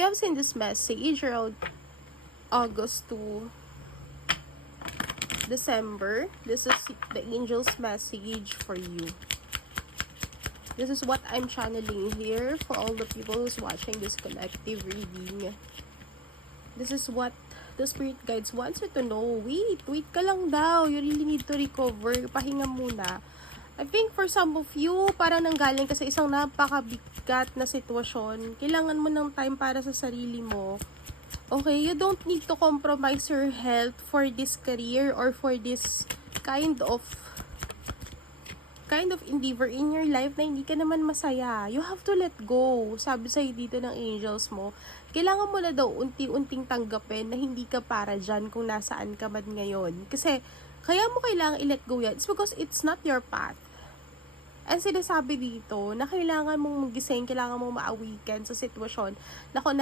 you have seen this message around August to December, this is the angel's message for you. This is what I'm channeling here for all the people who's watching this collective reading. This is what the spirit guides wants you to know. Wait ka lang daw. You really need to recover. Pahinga muna. I think for some of you, parang nanggaling ka sa isang napakabigat na sitwasyon. Kailangan mo ng time para sa sarili mo. Okay, you don't need to compromise your health for this career or for this kind of endeavor in your life na hindi ka naman masaya. You have to let go. Sabi sa'yo dito ng angels mo, kailangan mo na daw unti-unting tanggapin na hindi ka para dyan kung nasaan ka man ngayon. Kasi, kaya mo kailangan i-let go yan. It's because it's not your path. And sinasabi dito na kailangan mong magising, kailangan mong ma-awaken sa sitwasyon na kung